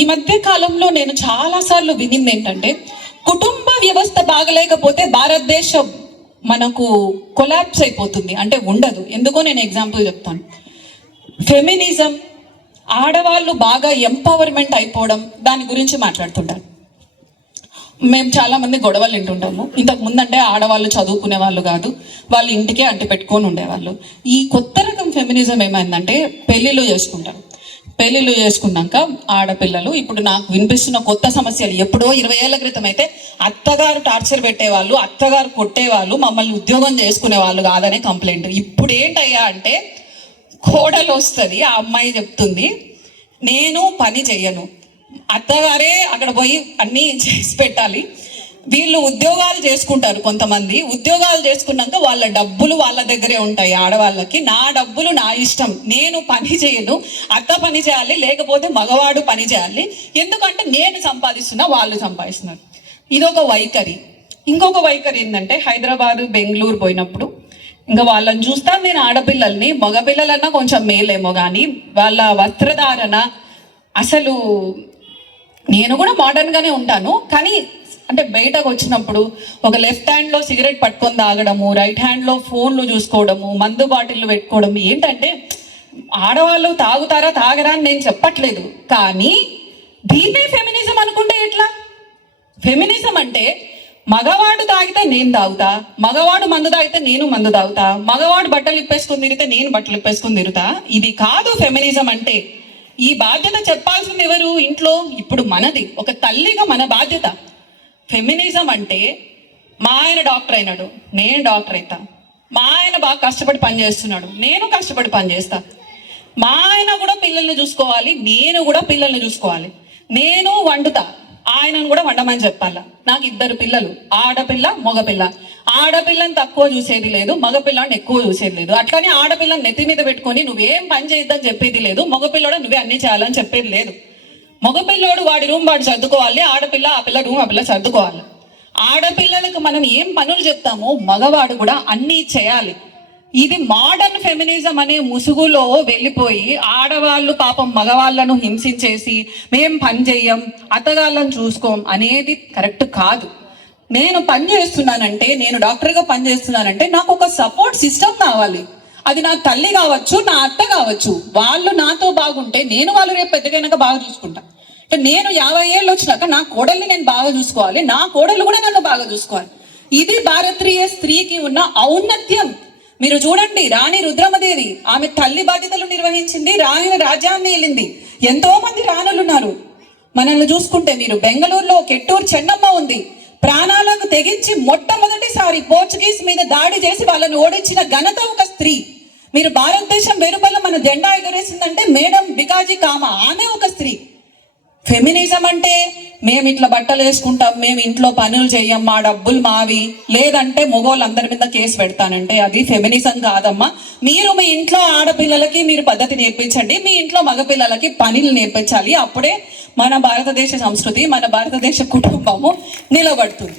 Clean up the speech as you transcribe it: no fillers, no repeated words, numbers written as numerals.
ఈ మధ్య కాలంలో నేను చాలాసార్లు వినింది ఏంటంటే, కుటుంబ వ్యవస్థ బాగలేకపోతే భారతదేశం మనకు కొలాప్స్ అయిపోతుంది, అంటే ఉండదు. ఎందుకో నేను ఎగ్జాంపుల్ చెప్తాను. ఫెమినిజం, ఆడవాళ్ళు బాగా ఎంపవర్మెంట్ అయిపోవడం, దాని గురించి మాట్లాడుతుంటారు. మేము చాలా మంది గొడవలు వింటుంటాము. ఇంతకు ముందంటే ఆడవాళ్ళు చదువుకునే వాళ్ళు కాదు, వాళ్ళు ఇంటికే అంటి పెట్టుకొని ఉండేవాళ్ళు. ఈ కొత్త రకం ఫెమినిజం ఏమైందంటే, పెళ్ళిళ్ళు చేసుకుంటారు. పెళ్ళిళ్ళు చేసుకున్నాక ఆడపిల్లలు, ఇప్పుడు నాకు వినిపిస్తున్న కొత్త సమస్యలు, ఎప్పుడో 20 ఏళ్ల క్రితం అయితే అత్తగారు టార్చర్ పెట్టేవాళ్ళు, అత్తగారు కొట్టేవాళ్ళు, మమ్మల్ని ఉద్యోగం చేసుకునే వాళ్ళు కాదనే కంప్లైంట్. ఇప్పుడు ఏంటయ్యా అంటే, కోడలు వస్తుంది, ఆ అమ్మాయి చెప్తుంది నేను పని చెయ్యను, అత్తగారే అక్కడ పోయి అన్నీ చేసి పెట్టాలి. వీళ్ళు ఉద్యోగాలు చేసుకుంటారు, కొంతమంది ఉద్యోగాలు చేసుకున్నాక వాళ్ళ డబ్బులు వాళ్ళ దగ్గరే ఉంటాయి. ఆడవాళ్ళకి నా డబ్బులు నా ఇష్టం, నేను పని చేయను, అత్త పని చేయాలి, లేకపోతే మగవాడు పని చేయాలి, ఎందుకంటే నేను సంపాదిస్తున్నా, వాళ్ళు సంపాదిస్తున్నారు. ఇదొక వైఖరి. ఇంకొక వైఖరి ఏంటంటే, హైదరాబాదు బెంగళూరు పోయినప్పుడు ఇంకా వాళ్ళని చూస్తాను నేను, ఆడపిల్లల్ని. మగపిల్లలన్నా కొంచెం మేలేమో కానీ వాళ్ళ వస్త్రధారణ, అసలు నేను కూడా మోడర్న్గానే ఉంటాను, కానీ అంటే బయటకు వచ్చినప్పుడు ఒక లెఫ్ట్ హ్యాండ్లో సిగరెట్ పట్టుకొని తాగడము, రైట్ హ్యాండ్లో ఫోన్లు చూసుకోవడము, మందు బాటిల్లు పెట్టుకోవడము. ఏంటంటే, ఆడవాళ్ళు తాగుతారా తాగరా అని నేను చెప్పట్లేదు, కానీ దీన్నే ఫెమినిజం అనుకుంటే ఎట్లా? ఫెమినిజం అంటే మగవాడు తాగితే నేను తాగుతా, మగవాడు మందు తాగితే నేను మందు తాగుతా, మగవాడు బట్టలు ఇప్పేసుకుని తిరిగితే నేను బట్టలు ఇప్పేసుకుని తిరుగుతా. ఇది కాదు ఫెమినిజం అంటే. ఈ బాధ్యత చెప్పాల్సింది ఎవరు? ఇంట్లో. ఇప్పుడు మనది, ఒక తల్లిగా మన బాధ్యత. ఫెమినిజం అంటే, మా ఆయన డాక్టర్ అయినాడు, నేను డాక్టర్ అవుతా. మా ఆయన బాగా కష్టపడి పని చేస్తున్నాడు, నేను కష్టపడి పని చేస్తా. మా ఆయన కూడా పిల్లల్ని చూసుకోవాలి, నేను కూడా పిల్లల్ని చూసుకోవాలి. నేను వండుతా, ఆయనను కూడా వండమని చెప్పాలా. నాకు 2 పిల్లలు, ఆడపిల్ల మగపిల్ల. ఆడపిల్లని తక్కువ చూసేది లేదు, మగపిల్లని ఎక్కువ చూసేది లేదు. అట్లనే ఆడపిల్లని నెత్తి మీద పెట్టుకొని నువ్వేం పని చేయొద్దని చెప్పేది లేదు, మగపిల్లడు నువ్వే అన్ని చేయాలని చెప్పేది లేదు. మగపిల్లోడు వాడి రూమ్ వాడు సర్దుకోవాలి, ఆడపిల్ల ఆ పిల్ల రూమ్ ఆ పిల్ల సర్దుకోవాలి. ఆడపిల్లలకు మనం ఏం పనులు చెప్తామో మగవాడు కూడా అన్నీ చేయాలి. ఇది మోడర్న్ ఫెమినిజం అనే ముసుగులో వెళ్ళిపోయి ఆడవాళ్ళు పాపం మగవాళ్ళను హింసించేసి మేం పని చెయ్యం, అత్తగాళ్ళను చూసుకోం అనేది కరెక్ట్ కాదు. నేను పని చేస్తున్నానంటే, నేను డాక్టర్గా పని చేస్తున్నానంటే నాకు ఒక సపోర్ట్ సిస్టమ్ కావాలి. అది నా తల్లి కావచ్చు, నా అత్త కావచ్చు. వాళ్ళు నాతో బాగుంటే నేను వాళ్ళు రేపు పెద్దగైనాక బాగా చూసుకుంటా. నేను 50 ఏళ్ళు వచ్చినాక నా కోడల్ని నేను బాగా చూసుకోవాలి, నా కోడళ్ళు కూడా నన్ను బాగా చూసుకోవాలి. ఇది భారతీయ స్త్రీకి ఉన్న ఔన్నత్యం. మీరు చూడండి, రాణి రుద్రమదేవి, ఆమె తల్లి బాధ్యతలు నిర్వహించింది, రాణి రాజ్యాన్ని వెళ్ళింది. ఎంతో మంది రాణులు ఉన్నారు మనల్ని చూసుకుంటే. మీరు బెంగళూరులో కెట్టూరు చెన్నమ్మ ఉంది, ప్రాణాలకు తెగించి మొట్టమొదటిసారి పోర్చుగీస్ మీద దాడి చేసి వాళ్ళని ఓడించిన ఘనత ఒక స్త్రీ. మీరు భారతదేశం వెలుపల మన జెండా ఎగరేసిందంటే మేడం బికాజీ కామా, ఆమె ఒక స్త్రీ. ఫెమినిజం అంటే మేము ఇట్లా బట్టలు వేసుకుంటాం, మేము ఇంట్లో పనులు చెయ్యం, మా డబ్బులు మావి, లేదంటే మగవాళ్ళందరి మీద కేసు పెడతానంటే అది ఫెమినిజం కాదమ్మా. మీరు మీ ఇంట్లో ఆడపిల్లలకి మీరు పద్ధతి నేర్పించండి, మీ ఇంట్లో మగపిల్లలకి పనులు నేర్పించాలి. అప్పుడే మన భారతదేశ సంస్కృతి, మన భారతదేశ కుటుంబము నిలబడుతుంది.